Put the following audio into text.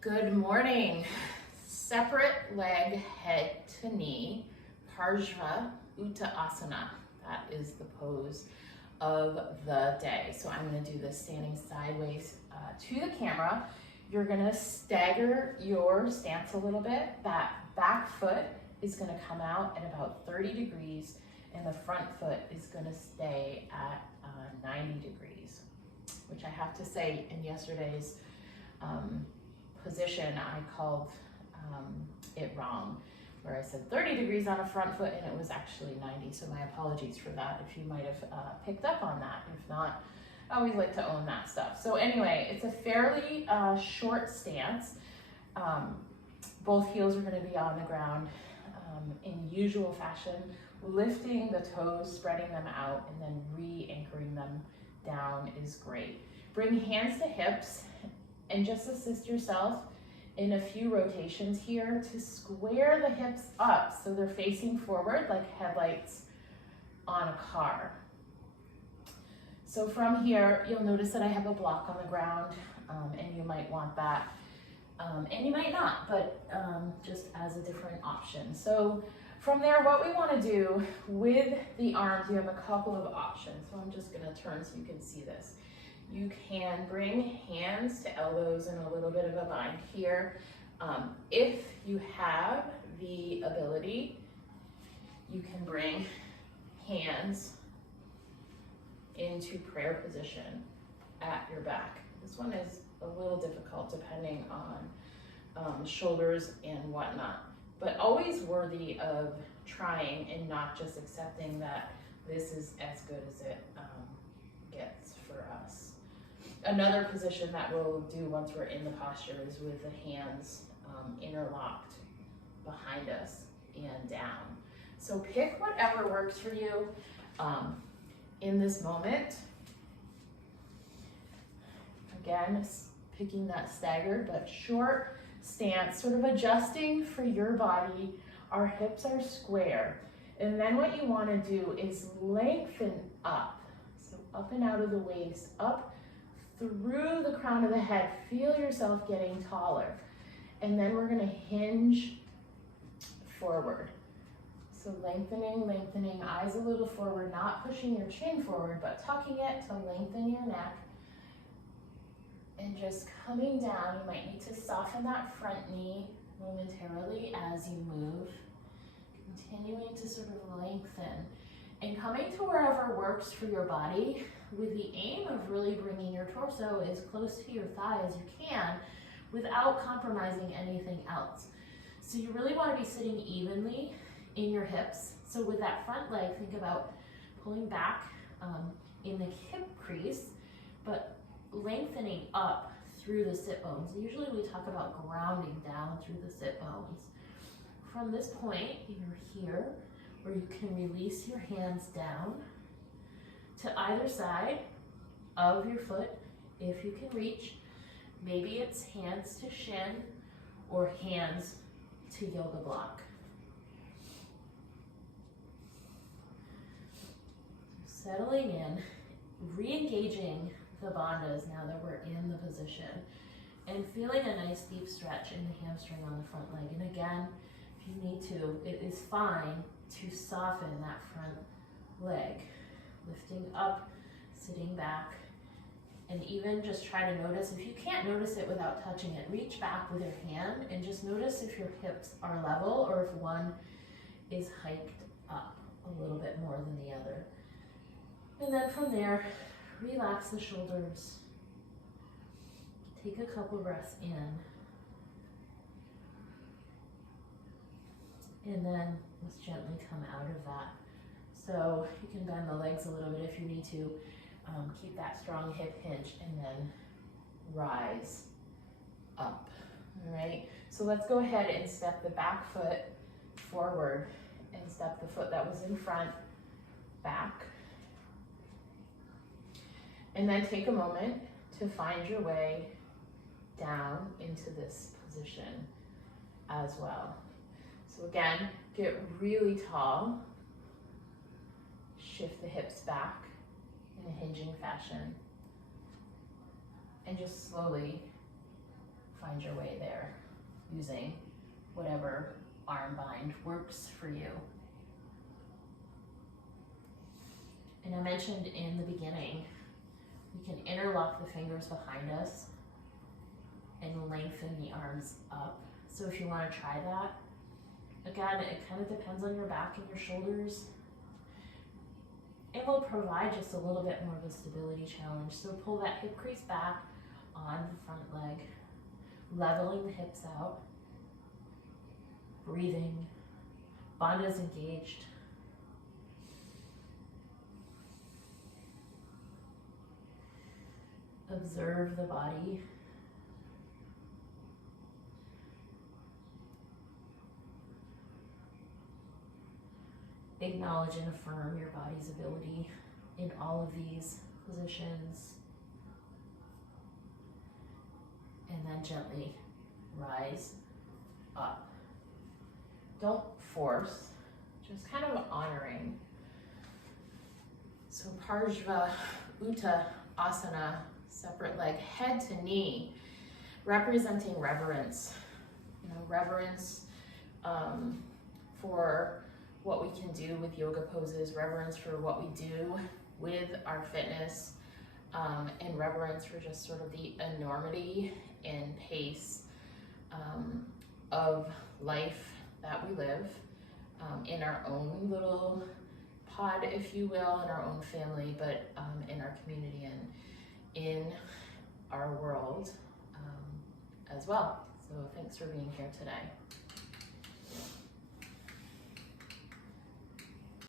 Good morning. Separate leg, head to knee, Parshvauttanasana. That is the pose of the day. So I'm going to do this standing sideways to the camera. You're going to stagger your stance a little bit. That back foot is going to come out at about 30 degrees and the front foot is going to stay at 90 degrees, which I have to say in yesterday's position, I called it wrong, where I said 30 degrees on a front foot and it was actually 90. So my apologies for that if you might have picked up on that. If not, I always like to own that stuff. So anyway, it's a fairly short stance. Both heels are going to be on the ground in usual fashion, lifting the toes, spreading them out, and then re-anchoring them down is great. Bring hands to hips and just assist yourself in a few rotations here to square the hips up so they're facing forward like headlights on a car. So from here, you'll notice that I have a block on the ground, and you might want that, and you might not, but just as a different option. So from there, what we want to do with the arms, you have a couple of options. So I'm just going to turn so you can see this. You can bring hands to elbows in a little bit of a bind here. If you have the ability, you can bring hands into prayer position at your back. This one is a little difficult depending on shoulders and whatnot, but always worthy of trying and not just accepting that this is as good as it gets for us. Another position that we'll do once we're in the posture is with the hands interlocked behind us and down. So pick whatever works for you in this moment. Again, picking that staggered but short stance, sort of adjusting for your body. Our hips are square. And then what you want to do is lengthen up. So up and out of the waist, up through the crown of the head. Feel yourself getting taller. And then we're going to hinge forward. So lengthening, eyes a little forward, not pushing your chin forward, but tucking it to lengthen your neck. And just coming down, you might need to soften that front knee momentarily as you move. Continuing to sort of lengthen. And coming to wherever works for your body with the aim of really bringing your torso as close to your thigh as you can without compromising anything else. So you really want to be sitting evenly in your hips. So with that front leg, think about pulling back in the hip crease, but lengthening up through the sit bones. Usually we talk about grounding down through the sit bones. From this point, you're here, where you can release your hands down to either side of your foot if you can reach. Maybe it's hands to shin or hands to yoga block. Settling in, re-engaging the bandhas now that we're in the position, and feeling a nice deep stretch in the hamstring on the front leg. And again, if you need to, it is fine to soften that front leg, lifting up, sitting back, and even just try to notice, if you can't notice it without touching it, reach back with your hand and just notice if your hips are level or if one is hiked up a little bit more than the other. And then from there, relax the shoulders. Take a couple breaths in. And then let's gently come out of that. So you can bend the legs a little bit if you need to. Keep that strong hip hinge and then rise up. All right, so let's go ahead and step the back foot forward and step the foot that was in front back. And then take a moment to find your way down into this position as well. So again, get really tall. Shift the hips back in a hinging fashion. And just slowly find find your way there using whatever arm bind works for you. And I mentioned in the beginning, we can interlock the fingers behind us and lengthen the arms up. So if you want to try that, again, it kind of depends on your back and your shoulders. It will provide just a little bit more of a stability challenge. So pull that hip crease back on the front leg, leveling the hips out, breathing, bandhas engaged. Observe the body. Acknowledge and affirm your body's ability in all of these positions. And then gently rise up. Don't force, just kind of honoring. So Parshvauttanasana, separate leg, head to knee, representing reverence. You know, reverence for what we can do with yoga poses, reverence for what we do with our fitness, and reverence for just sort of the enormity and pace of life that we live in our own little pod, if you will, in our own family, but in our community and in our world as well. So thanks for being here today.